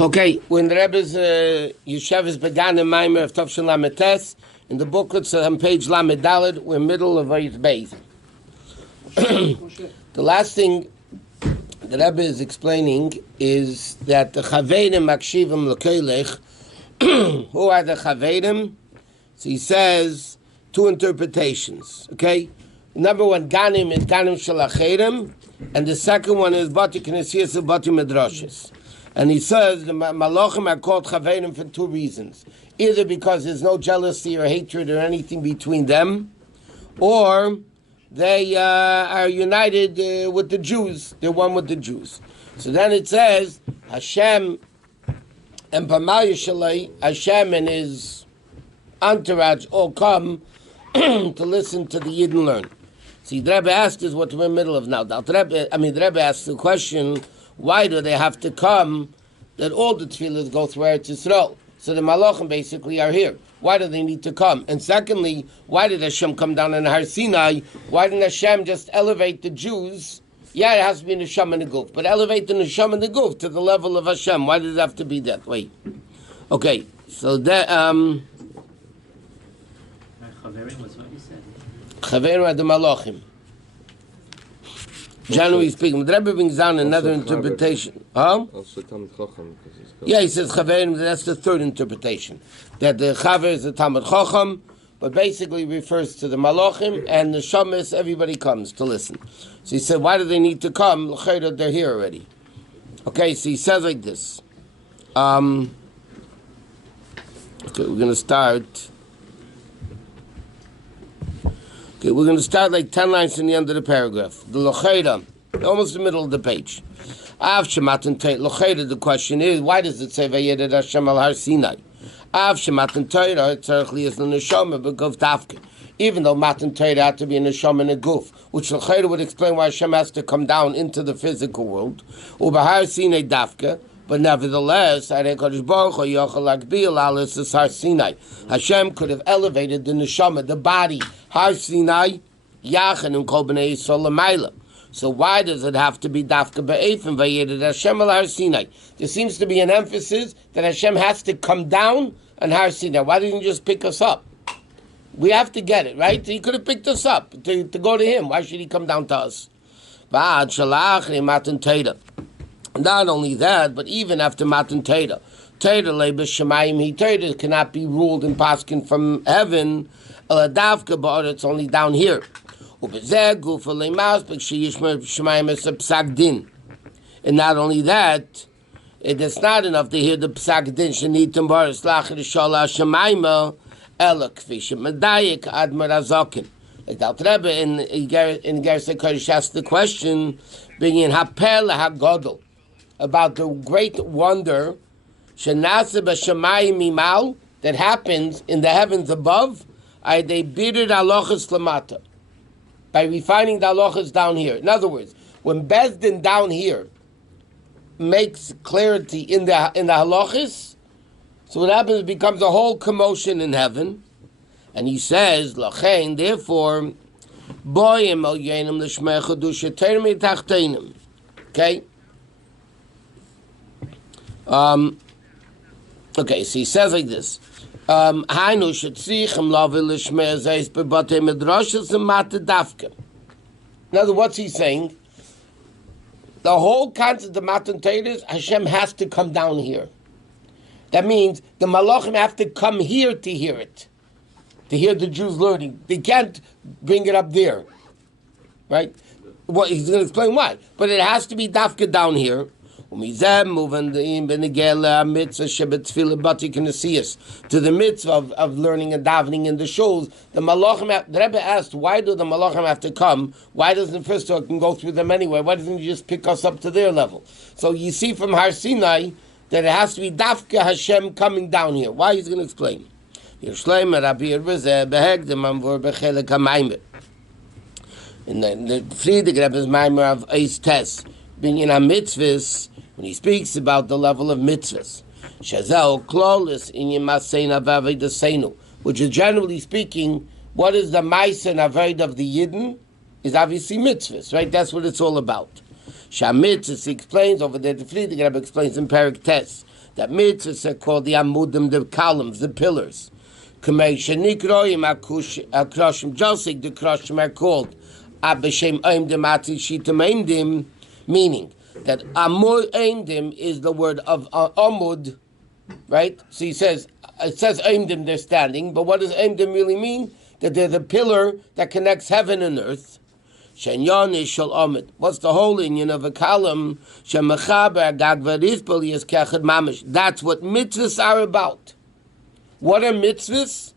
Okay, when the Rebbe's Yosef is began in Maamar of Tov Shel Lamed Tes, in the booklets on page Lamed Daled, we're middle of Vayit Beis. The last thing the Rebbe is explaining is that the Chavedim Makshivim L'Keilech. Who are the Chavedim? So he says two interpretations. Okay, number one, Ganim is Ganim Shalachedim, and the second one is Bati Knesiyas and Bati Medrashis. And he says the Malachim are called Chavedim for two reasons. Either because there's no jealousy or hatred or anything between them, or they are united with the Jews. They're one with the Jews. So then it says, Hashem and Pamal Yishalei, Hashem and his entourage all come to listen to the Yidden learn. See, the Rebbe asked is what we're in the middle of now. The Rebbe asked the question, why do they have to come that all the tefillahs go through Eretz Yisrael? So the Malachim basically are here. Why do they need to come? And secondly, why did Hashem come down on Har Sinai? Why didn't Hashem just elevate the Jews? Yeah, it has to be Neshama and the Guf, but elevate the Neshama and the Guf to the level of Hashem. Why does it have to be that way? Okay, so that Chaverim was what you said. Chaverim are the Malachim. Generally speaking, the Rebbe brings down another interpretation. Also Talmud Chacham. Yeah, he says Chaverim, that's the third interpretation. That the Chaver is the Talmud Chacham, but basically refers to the Malachim, and the Shamis, everybody comes to listen. So he said, why do they need to come? They're here already. Okay, so he says like this. Okay, we're going to start. Okay, we're going to start like 10 lines in the end of the paragraph. The Locheda, almost the middle of the page. Av Shematan Torah. Locheda, the question is, why does it say Vayeded Hashem al Har Sinai? Av Shematan Torah, Tzarech Liyas L'Neshama B'Guf Dafke. Even though Matan Torah had to be a Neshama and a Guf, which Locheda would explain why Hashem has to come down into the physical world. Ubahar Sinai Dafke. But nevertheless, Hashem could have elevated the neshama, the body, Har Sinai, Yachan and Kol Bnei Yisrael L'mayla. So why does it have to be Dafka Be'efim Vayeded Hashem al Har Sinai? There seems to be an emphasis that Hashem has to come down on Har Sinai. Why didn't you just pick us up? We have to get it, right? He could have picked us up to go to him. Why should he come down to us? Not only that, but even after Matan Torah, Torah cannot be ruled in Paskin from heaven. It's only down here. And not only that, it is not enough to hear the Psak Din. Like the Alter Rebbe in Gerse Kodesh asked the question, bringing Hapel HaGodol, about the great wonder Shenasa b'Shamayim Mimal that happens in the heavens above. They bidded halachas lamata by refining the halachas down here. In other words, when Bezdin down here makes clarity in the halachas, so what happens? It becomes a whole commotion in heaven, and he says, "Lachein." Therefore, boyim al yenim l'shmei chadusha termi tachtenim. Okay. Okay, so he says like this. In other words, what's he saying? The whole concept of Matan Torah is Hashem has to come down here. That means the Malachim have to come here to hear it, to hear the Jews learning. They can't bring it up there, right? Well, he's going to explain why. But it has to be Dafka down here. To the mitzvah of learning and davening in the shuls, the Malachim. The Rebbe asked, why do the Malachim have to come? Why doesn't the first talk can go through them anyway? Why doesn't he just pick us up to their level? So you see from Har Sinai that it has to be Dafka Hashem coming down here. Why? He's going to explain. In the Friedrich Rebbe's Maamar of Eis Tes, being in a mitzvahs, when he speaks about the level of mitzvahs, which is generally speaking, what is the Maisa and Avodah of the Yidden? Is obviously mitzvahs, right? That's what it's all about. Shamitzvahs explains over there. The Friedrich Rebbe explains in Perik Tes that mitzvahs are called the amudim, the columns, the pillars. Just like the kroshim are called abeshem oimdim ati shitam oimdim, meaning that amud oimdim is the word of amud, right? So it says oimdim, they're standing, but what does oimdim really mean? That they're the pillar that connects heaven and earth. Shenyon is shal amud. What's the whole union of a column? Shemechaber gagvar izbal is kechad mamish. That's what mitzvahs are about. What are mitzvahs?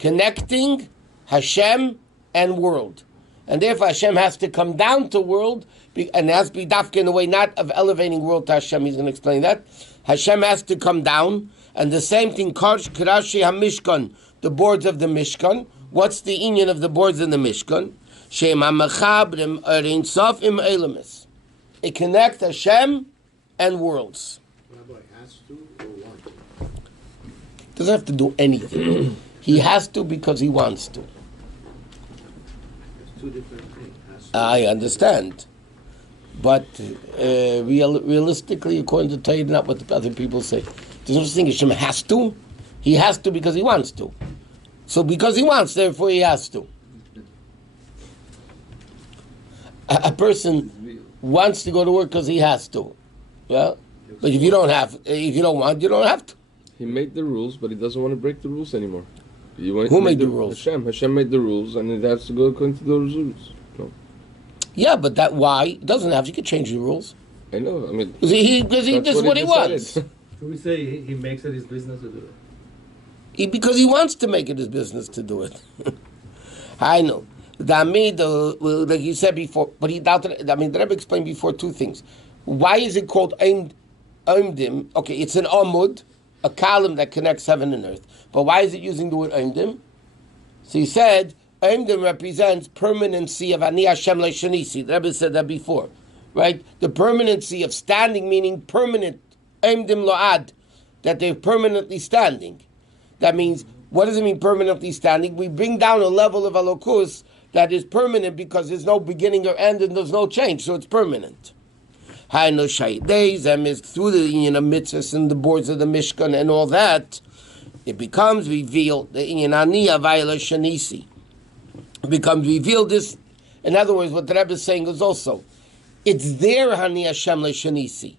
Connecting Hashem and world. And therefore Hashem has to come down to world, and it has to be dafka in a way not of elevating world to Hashem. He's going to explain that. Hashem has to come down, and the same thing, Karashi HaMishkan, the boards of the Mishkan. What's the union of the boards in the Mishkan? It connects Hashem and worlds. Rabbi has to or wants to? Doesn't have to do anything. He has to because he wants to. It's two different things. Has to. I understand. But realistically, according to Torah, not what the other people say. There's no such thing. Hashem has to. He has to because he wants to. So because he wants, therefore he has to. A person wants to go to work because he has to. Yeah? But if you don't want, you don't have to. He made the rules, but he doesn't want to break the rules anymore. Who made the rules? Hashem. Hashem made the rules, and it has to go according to those rules. No. Yeah, but that why? It doesn't have. You can change the rules. I know. I mean, because this is what he wants. Can we say he makes it his business to do it? Because he wants to make it his business to do it. I know. Like you said before, but he doubted. The Rebbe explained before two things. Why is it called Oimdim? Okay, it's an Amud, a column that connects heaven and earth. But why is it using the word Oimdim? So he said, Oimdim represents permanency of Ani Hashem Le'Shanisi. The Rebbe said that before, right? The permanency of standing, meaning permanent. Oimdim Lo'ad, that they're permanently standing. That means, what does it mean permanently standing? We bring down a level of Elokus that is permanent because there's no beginning or end and there's no change, so it's permanent. Through the union of mitzvahs and the boards of the Mishkan and all that, it becomes revealed, the inyan Ani Avayla Shanisi. It becomes revealed this, in other words, what the Rebbe is saying is also, it's there Hani Hashem Shanisi.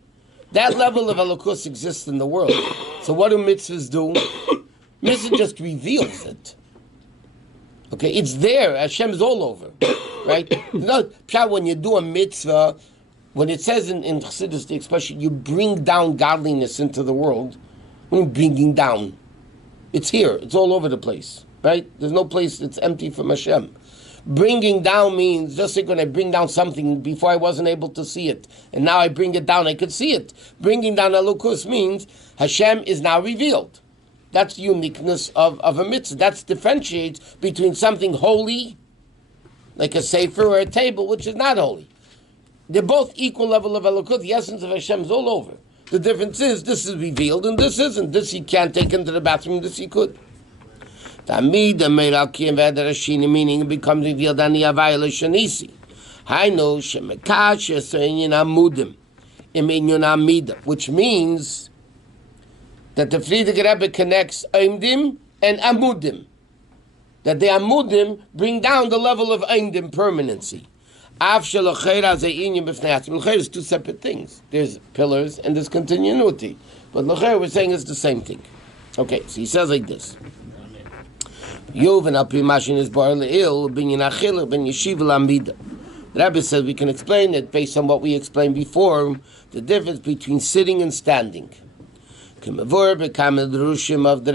That level of Elokus exists in the world. So what do mitzvahs do? Mitzvah just reveals it. Okay, it's there. Hashem is all over, right? When you do a mitzvah, when it says in Chassidus, the expression, you bring down godliness into the world, what are you bringing down? It's here. It's all over the place, right? There's no place that's empty from Hashem. Bringing down means, just like when I bring down something before I wasn't able to see it, and now I bring it down, I could see it. Bringing down Elokus means Hashem is now revealed. That's the uniqueness of a mitzvah. That differentiates between something holy, like a sefer or a table, which is not holy. They're both equal level of Elokus. The essence of Hashem is all over. The difference is, this is revealed and this isn't. This he can't take into the bathroom, this he could. Meaning it becomes revealed on the Avayla Shanisi. Which means that the Friedrich Rebbe connects Oimdim and Amudim. That the Amudim bring down the level of Oimdim permanency. Is two separate things. There's pillars and there's continuity. But L'cher, we're saying it's the same thing. Okay, so he says like this. The Rabbi says we can explain it based on what we explained before, the difference between sitting and standing. Of the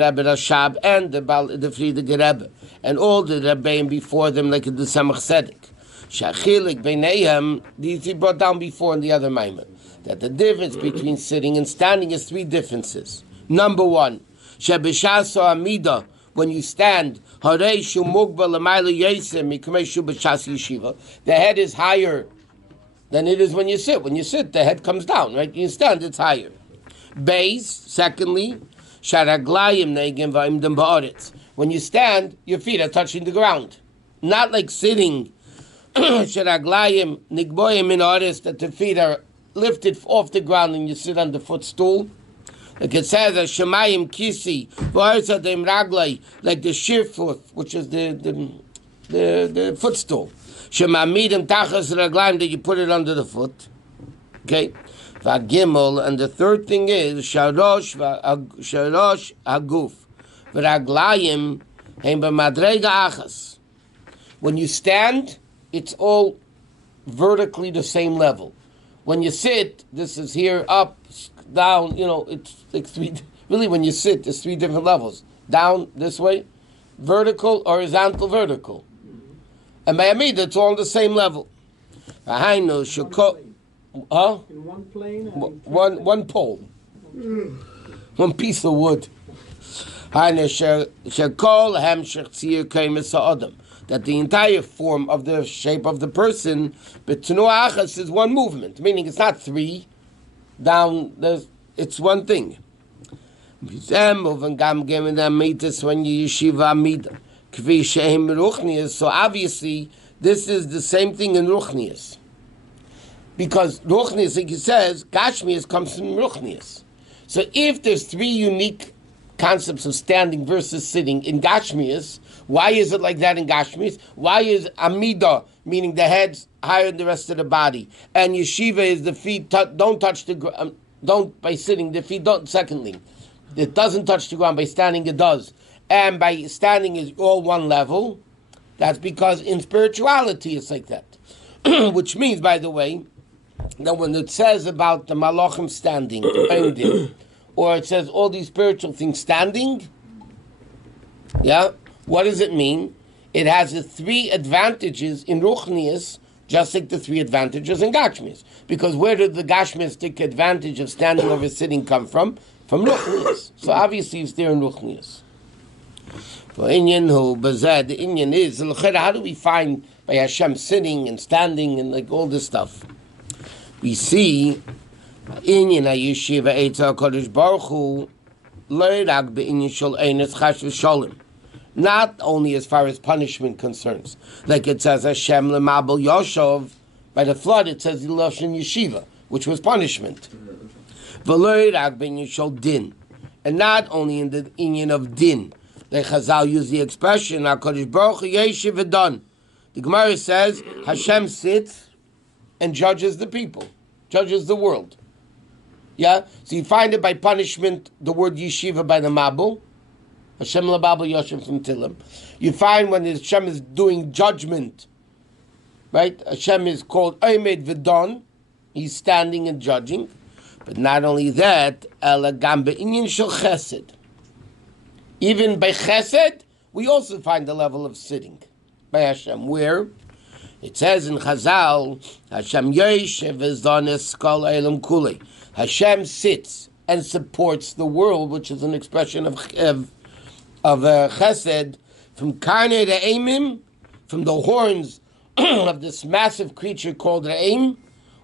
Rabbi Rashab and the Friedrich Rebbe, and all the Rebbeim before them, like the Samach Tzedek. These he brought down before in the other Maamar, that the difference between sitting and standing is three differences. Number one, when you stand, the head is higher than it is when you sit. When you sit, the head comes down, right? You stand, it's higher. Beis, secondly, when you stand, your feet are touching the ground. Not like sitting Sheraglayim nigboyim in orders that the feet are lifted off the ground and you sit on the footstool. Like it says, Shemayim kisi v'arzadim raglai, like the sheer foot, which is the footstool. Shemamidim tachas raglayim, that you put it under the foot. Okay. V'agimel, and the third thing is sharosh haguf v'raglayim heim b'madrega achas. When you stand, it's all vertically the same level. When you sit, this is here, up, down, it's like three, really when you sit, there's three different levels. Down, this way, vertical, horizontal, vertical. And by Amida, it's all on the same level. In one plane? One pole. One piece of wood. That the entire form of the shape of the person, is one movement, meaning it's not three down, it's one thing. So obviously, this is the same thing in Ruchnius. Because Ruchnius, like he says, Gashmius comes from Ruchnius. So if there's three unique concepts of standing versus sitting in Gashmius, why is it like that in Gashmius? Why is Amida, meaning the head's higher than the rest of the body, and Yeshiva is the feet don't touch the ground, don't by sitting, the feet don't, secondly, it doesn't touch the ground, by standing it does, and by standing is all one level. That's because in spirituality it's like that. Which means, by the way, that when it says about the Malachim standing, or it says all these spiritual things standing, what does it mean? It has the three advantages in Ruchnius, just like the three advantages in Gashmius. Because where did the Gashmiistic advantage of standing over sitting come from? From Ruchnius. So obviously it's there in Ruchnius. For Inyan the Inyan is, how do we find by Hashem sitting and standing and like all this stuff? We see Inyan HaYeshiva Eitz HaKadosh Baruch Hu Le'rag be'inyan shel Einas Chash V'Sholem. Not only as far as punishment concerns, like it says Hashem Lemabel Yosef by the flood. It says Lashon Yeshiva, which was punishment. V'Le'rag be'inyan shel Din, and not only in the inyan of Din. Like Chazal use the expression HaKadosh Baruch Hu Yeshiv V'Don. The Gemara says Hashem sits and judges the people, judges the world. So you find it by punishment, the word yeshiva by the Mabul, Hashem Lababul Yosef from Tilim. You find when Hashem is doing judgment, right? Hashem is called Omed V'Don, he's standing and judging. But not only that, Elagam be'inyan shel Chesed. Even by Chesed, we also find the level of sitting by Hashem. Where? It says in Chazal, Hashem Yosef V'Zones Kol Elam Kulei. Hashem sits and supports the world, which is an expression of Chesed, from Karnei Re'emim, from the horns of this massive creature called Re'em,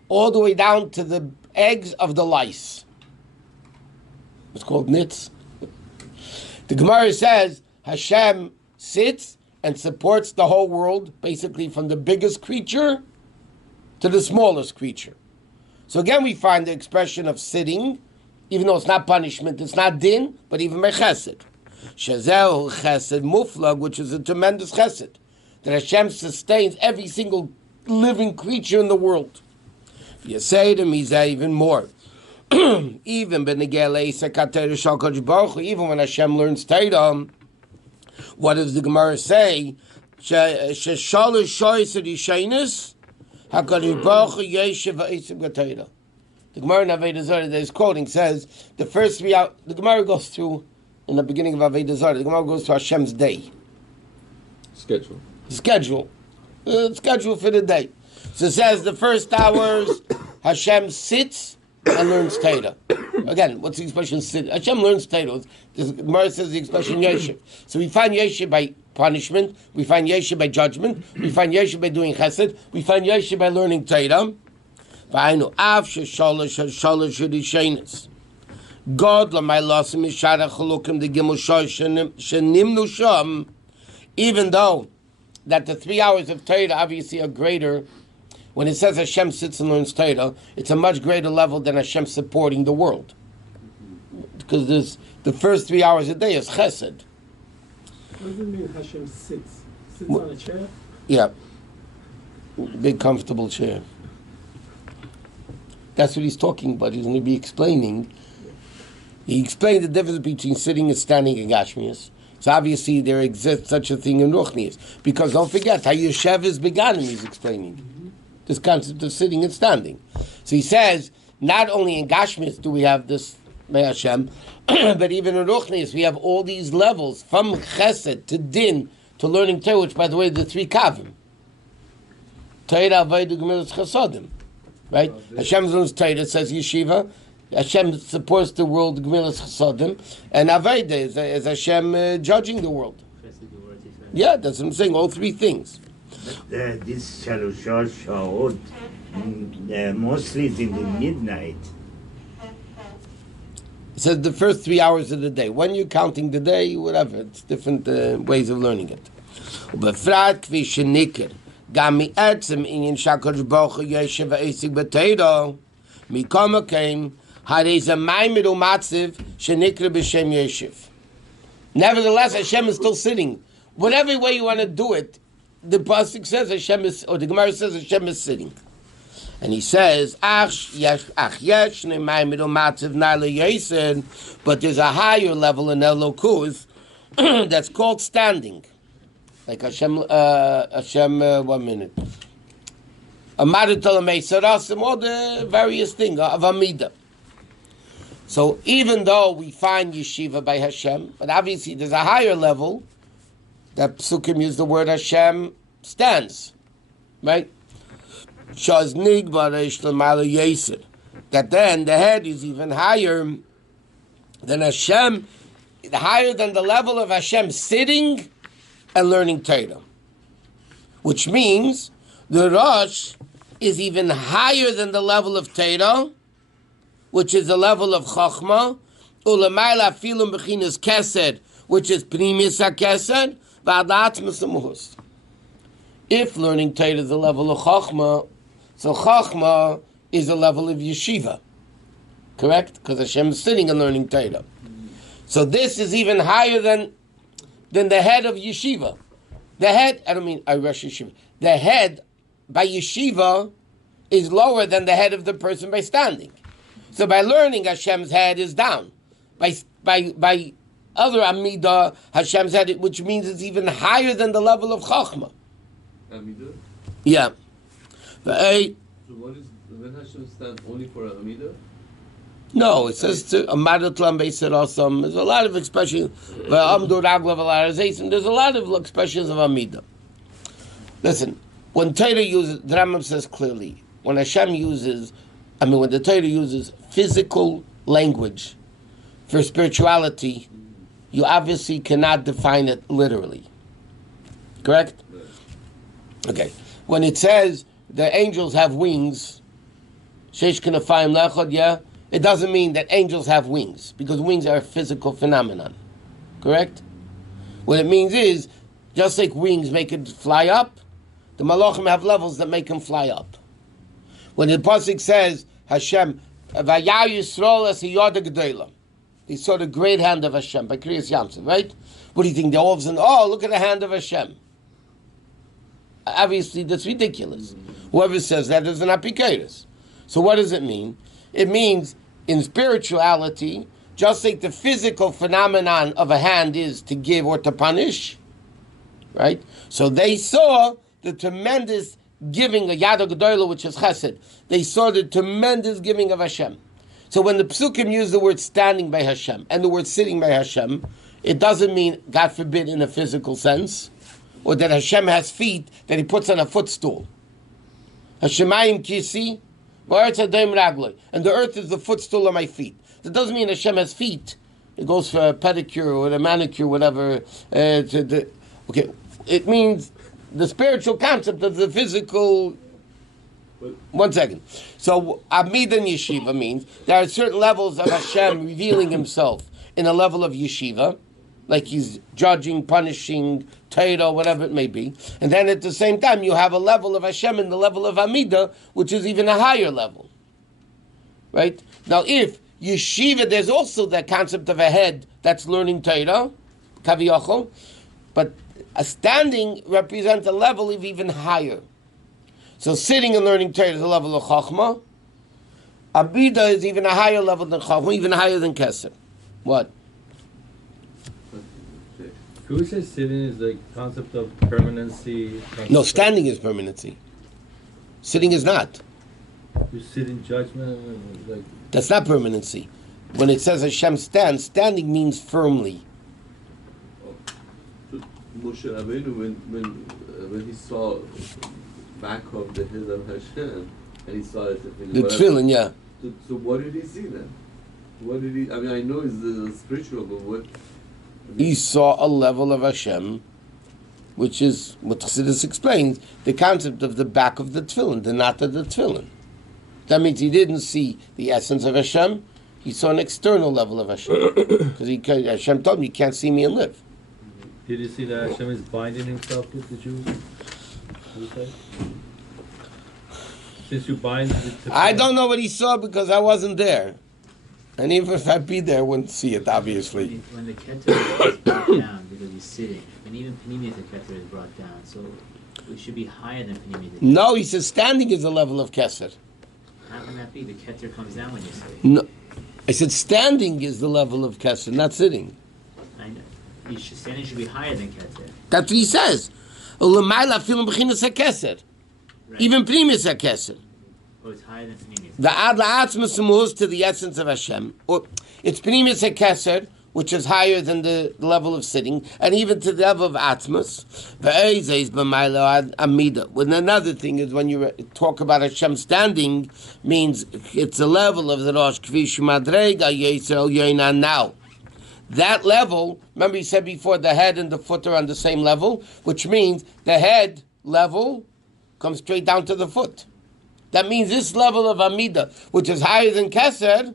all the way down to the eggs of the lice. It's called nits. The Gemara says Hashem sits and supports the whole world, basically from the biggest creature to the smallest creature. So again, we find the expression of sitting, even though it's not punishment, it's not din, but even by chesed. Shazel chesed muflag, which is a tremendous chesed, that Hashem sustains every single living creature in the world. You say to me, even more. Even when Hashem learns Torah, what does the Gemara say? The Gemara in Avodah Zarah that is quoting says the first three out. The Gemara goes through in the beginning of Avodah Zarah. The Gemara goes to Hashem's day schedule for the day. So it says the first hours Hashem sits and learns Torah. Again, what's the expression sit? Hashem learns Torah. The Gemara says the expression Yeshiv. So we find Yeshiv by punishment, we find Yeshiv by judgment, we find Yeshiv by doing chesed, we find Yeshiv by learning Torah. God l'maylasim yishara chulukim the gimel shoy shenimnu sham, even though that the 3 hours of Torah obviously are greater. When it says Hashem sits and learns Torah, it's a much greater level than Hashem supporting the world. Because there's the first 3 hours a day is chesed. What does it mean Hashem sits? Sits on a chair? Yeah. Big comfortable chair. That's what he's talking about. He's going to be explaining. He explained the difference between sitting and standing in Gashmias. So obviously there exists such a thing in Ruchnias. Because don't forget, Hayushev is beganim, he's explaining. This concept of sitting and standing. So he says, not only in Gashmias do we have this May Hashem, but even in Ruchnias we have all these levels, from Chesed to Din to learning Torah, which by the way the 3 Kavim. Torah, Avodah, Gemilas, Chasodim. Right? Hashem learns Torah, says Yeshiva. Hashem supports the world, Gemilas Chasodim, and Avodah is Hashem judging the world. Yeah, that's what I'm saying, all 3 things. This Shalushah Shaot, mostly it's in the midnight. It says the first 3 hours of the day. When you're counting the day, whatever, it's different ways of learning it. ובפרט כפי שניכר, גם מעצם עניין שהקדוש ברוך הוא יושב ועסק בתורה, מכל מקום, הרי זה מאמר ומצב שנקרא בשם יושב. Nevertheless, Hashem is still sitting. Whatever way you want to do it, the Pasuk says Hashem is, or the Gemara says Hashem is sitting. And he says, but there's a higher level in Elokus that's called standing. Like Hashem, 1 minute. Amadu Tolamei Sarasim, all the various things of Amida. So even though we find Yeshiva by Hashem, but obviously there's a higher level that Psukim use the word Hashem stands. Right? That then the head is even higher than Hashem, higher than the level of Hashem sitting and learning Torah. Which means the Rosh is even higher than the level of Torah, which is the level of Chochmah, Ulamayla Filum Bechinas Kesed, which is Pnimis HaKesed, V'adatmas HaMuhus. If learning Torah is the level of Chochmah, so Chochmah is a level of Yeshiva. Correct? Because Hashem is sitting and learning Torah. So this is even higher than the head of Yeshiva. The head, I don't mean Rosh Yeshiva. The head by Yeshiva is lower than the head of the person by standing. So by learning, Hashem's head is down. By other Amidah, Hashem's head, which means it's even higher than the level of Chochmah. Amida? Yeah. So what is, when Hashem stand only for Amida? No, it says to Amadat Lam Beisar Asam. There's a lot of expressions. There's a lot of expressions of Amida. Listen, when Torah uses, the Rambam says clearly, when Hashem uses, when the Torah uses physical language for spirituality, you obviously cannot define it literally. Correct? Okay. When it says the angels have wings, Sheish Kanafayim Lechad, yeah, it doesn't mean that angels have wings, because wings are a physical phenomenon. Correct? What it means is, just like wings make it fly up, the Malachim have levels that make them fly up. When the Pasuk says, Hashem, Vayar Yisrael es Yod G'dayla, they saw the great hand of Hashem by Kriyas Yamsuf, right? What do you think? They're all of a sudden, oh, look at the hand of Hashem. Obviously, that's ridiculous. Whoever says that is an apikaris. So what does it mean? It means, in spirituality, just like the physical phenomenon of a hand is to give or to punish, right? So they saw the tremendous giving of Yad HaGedolah, which is Chesed. They saw the tremendous giving of Hashem. So when the Psukim use the word standing by Hashem and the word sitting by Hashem, it doesn't mean, God forbid, in a physical sense, or that Hashem has feet that He puts on a footstool. Hashemayim kisi, v'aretz adayim ragloi, and the earth is the footstool of my feet. That doesn't mean Hashem has feet. It goes for a pedicure or a manicure, whatever. Okay, it means the spiritual concept of the physical. 1 second. So Amida and Yeshiva means there are certain levels of Hashem revealing Himself in a level of Yeshiva, like he's judging, punishing, Torah, whatever it may be. And then at the same time, you have a level of Hashem and the level of Amida, which is even a higher level. Right? Now, if yeshiva, there's also that concept of a head that's learning Torah, kaviyachol, but a standing represents a level of even higher. So sitting and learning Torah is a level of Chachma. Abida is even a higher level than Chachma, even higher than Keser. What? Could we say sitting is the concept of permanency? No, standing is permanency. Sitting is not. You sit in judgment, like That's not permanency. When it says Hashem stands, standing means firmly. Moshe Rabbeinu, when he saw back of the head of Hashem, and he saw it. The tefillin, yeah. So what did he see then? What did he? I mean, I know it's spiritual, but what? He saw a level of Hashem, which is what Chassidus explains, the concept of the back of the tefillin, the knot of the tefillin. That means he didn't see the essence of Hashem. He saw an external level of Hashem, because Hashem told him, "You can't see me and live." did you see that Hashem is binding himself with the Jews? Since you bind the I don't know what he saw because I wasn't there. And even if I'd be there, I wouldn't see it, obviously. When the keter is brought down because he's sitting, and even Panemius the keter is brought down, so it should be higher than Panemius. No, he says standing is a level of Keser. How can that be? The keter comes down when you're sitting. No, I said standing is the level of Keser, not sitting. I know. Standing should be higher than keter. That's what he says. Ulamaila film b'chinas haKeser. Right. Even Primus haKeser. Oh, it's higher than Panemius. The ad la'atzmus moves to the essence of Hashem. Or it's Primus haKeser, which is higher than the level of sitting, and even to the level of atzmus. Ve'ezeh b'mayla ad amida. When another thing is when you talk about Hashem standing, means it's a level of the Rosh Kvish Madrega Yisrael Yoina now. That level, remember he said before, the head and the foot are on the same level, which means the head level comes straight down to the foot. That means this level of Amida, which is higher than Keser,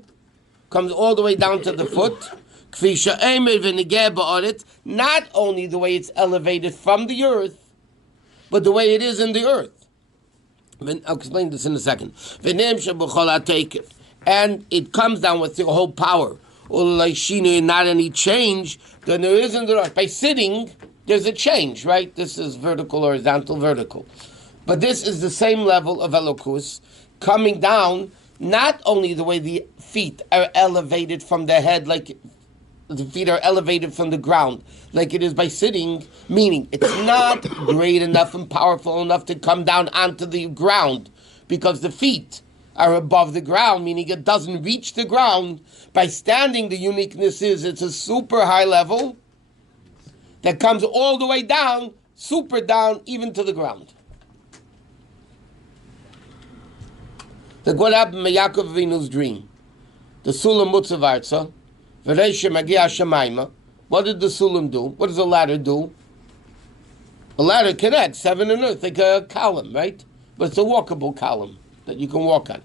comes all the way down to the foot. Not only the way it's elevated from the earth, but the way it is in the earth. I'll explain this in a second. And it comes down with the whole power. Not any change, then there is in the earth. By sitting, there's a change, right? This is vertical, horizontal, vertical. But this is the same level of Elokus, coming down, not only the way the feet are elevated from the head, like the feet are elevated from the ground, like it is by sitting, meaning it's not great enough and powerful enough to come down onto the ground, because the feet are above the ground, meaning it doesn't reach the ground. By standing, the uniqueness is it's a super high level that comes all the way down, super down, even to the ground. Like what happened in Yaakov Avinu's dream? The Sulam Mutzav Arza, V'reisha Magia Shemaima. What did the Sulam do? What does a ladder do? A ladder connects heaven and earth, like a column, right? But it's a walkable column that you can walk on.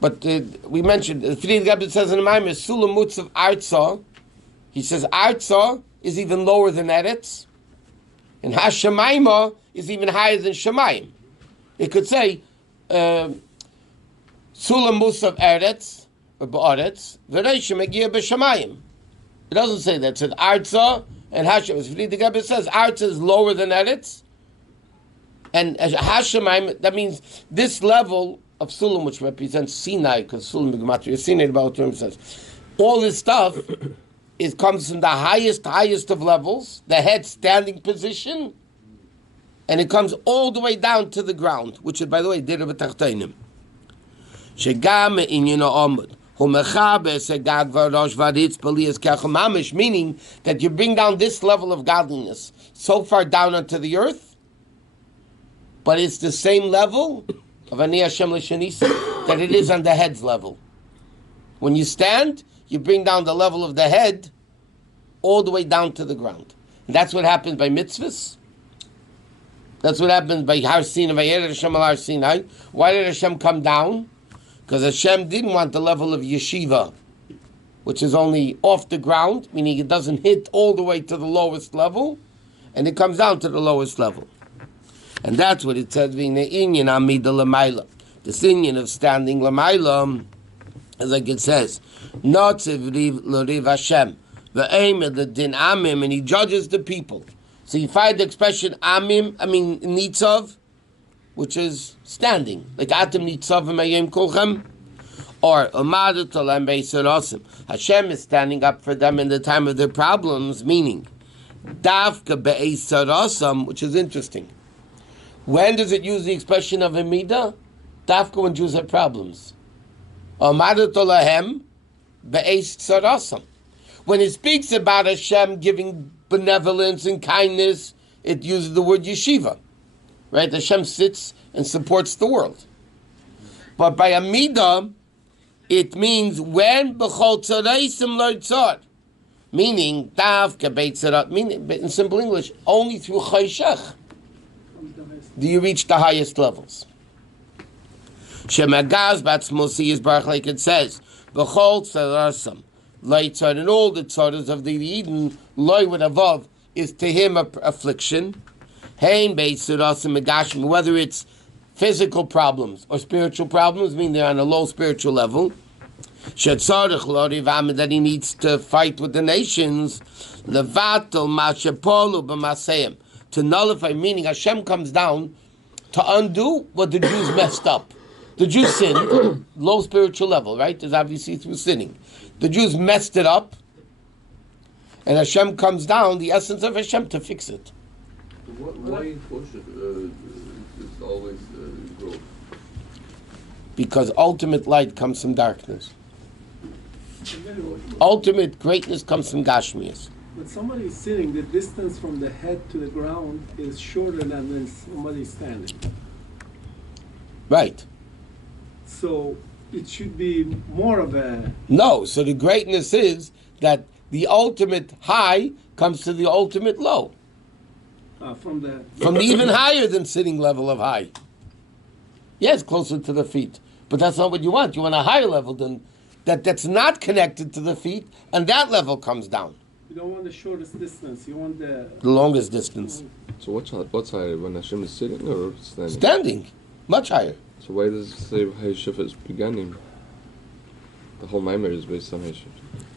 But we mentioned, Friedrich Rebbe says in the Maamar, Sulam Mutzav Arza. He says Arza is even lower than Eretz, and Hashemaima is even higher than Shemayim. It could say, Sulam Musav Eretz, or Ba'aretz, V'reisha Megia B'Shamayim. It doesn't say that. It says Arza and Hashem. Friedrich Rebbe says Arza is lower than Eretz, and Hashemayim, that means this level of Sulam, which represents Sinai, because Sulam Gematria Sinai, about term says, all this stuff comes from the highest of levels, the head standing position, and it comes all the way down to the ground, which is, by the way, Dira B'Tachtainim. Meaning that you bring down this level of godliness so far down onto the earth, but it's the same level of Ani Hashem L'Shanisa that it is on the head's level. When you stand, you bring down the level of the head all the way down to the ground. And that's what happens by mitzvahs. That's what happens by Har Sinai, by Eretz Hashem al Har Sinai. Why did Hashem come down? Because Hashem didn't want the level of yeshiva. which is only off the ground, meaning it doesn't hit all the way to the lowest level, and it comes down to the lowest level. And that's what it says, being the inyan amida l'mayla. This inyan of standing l'mayla, as like it says, Notziv l'riv Hashem, v'emed the din amim, and he judges the people. So you find the expression amim, nitzav, which is standing, like atem nitzav v'mayim kulchem, or umadat alem beisarasim. Hashem is standing up for them in the time of their problems, meaning davka beisarasam, which is interesting. When does it use the expression of amida? Davka when Jews have problems. Umadat alahem beisarasam. When it speaks about Hashem giving benevolence and kindness, it uses the word yeshiva. Right? Hashem sits and supports the world. But by Amida, it means when b'chol tzareisim lo tzar, meaning davka beitzarat, meaning in simple English, only through chayshach do you reach the highest levels. Shemagaz batzmosi is barach, like it says, b'chol tzareisim lo tzar, and all the tzaras of the Eden, loy with avav, is to him affliction. Hein beitzarat megashim, whether it's physical problems or spiritual problems, mean they're on a low spiritual level. That he needs to fight with the nations. To nullify, meaning Hashem comes down to undo what the Jews messed up. The Jews sinned, low spiritual level, right? Is obviously through sinning. The Jews messed it up, and Hashem comes down, the essence of Hashem, to fix it. Why Choshev is always growth? Because ultimate light comes from darkness. Ultimate greatness comes from Gashmias. When somebody is sitting, the distance from the head to the ground is shorter than when somebody is standing. Right. So it should be more of a... No, so the greatness is that the ultimate high comes to the ultimate low. From the even higher than sitting level of high. Yes, closer to the feet. But that's not what you want. You want a higher level than that's not connected to the feet, and that level comes down. You don't want the shortest distance. You want the longest distance. So what's higher, when Hashem is sitting or standing? Standing. Much higher. So why does it say Yosef is beginning? The whole Maamar is based on Yosef.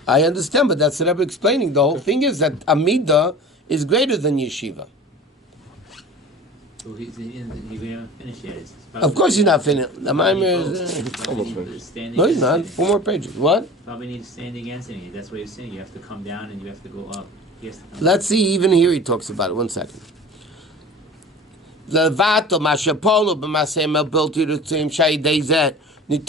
I understand, but that's what I'm explaining. The whole thing is that Amida is greater than Yeshiva. So he didn't finish yet. Of course he's not finished. The Maamar is... Almost finished. No, he's not. 4 more pages. What? Probably needs standing and sitting. That's what he's saying. You have to come down and you have to go up. Let's see, even here he talks about it. 1 second. The vato mashapolo b'masem built to the same shay dezet. Like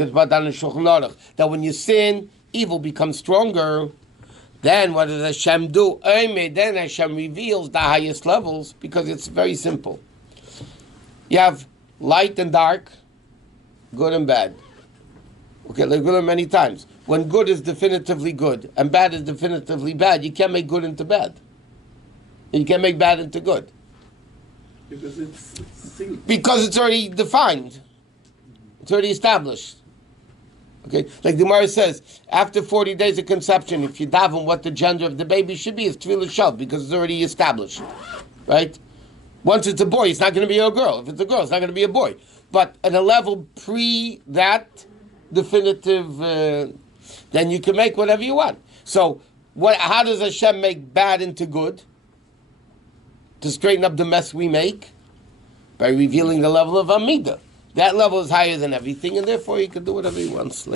it's brought down in Shulchan Aruch, that when you sin, evil becomes stronger. Then what does Hashem do? Then Hashem reveals the highest levels, because it's very simple. You have light and dark, good and bad. Okay, like we learned many times. When good is definitively good and bad is definitively bad, you can't make good into bad. You can't make bad into good. because it's sealed. Because it's already defined. It's already established. Okay, like the Gemara says, after 40 days of conception, if you daven what the gender of the baby should be, it's tefillah shav, because it's already established, right? Once it's a boy, it's not going to be a girl. If it's a girl, it's not going to be a boy. But at a level pre that definitive, then you can make whatever you want. So, how does Hashem make bad into good? To straighten up the mess we make? By revealing the level of Amidah. That level is higher than everything, and therefore he can do whatever he wants.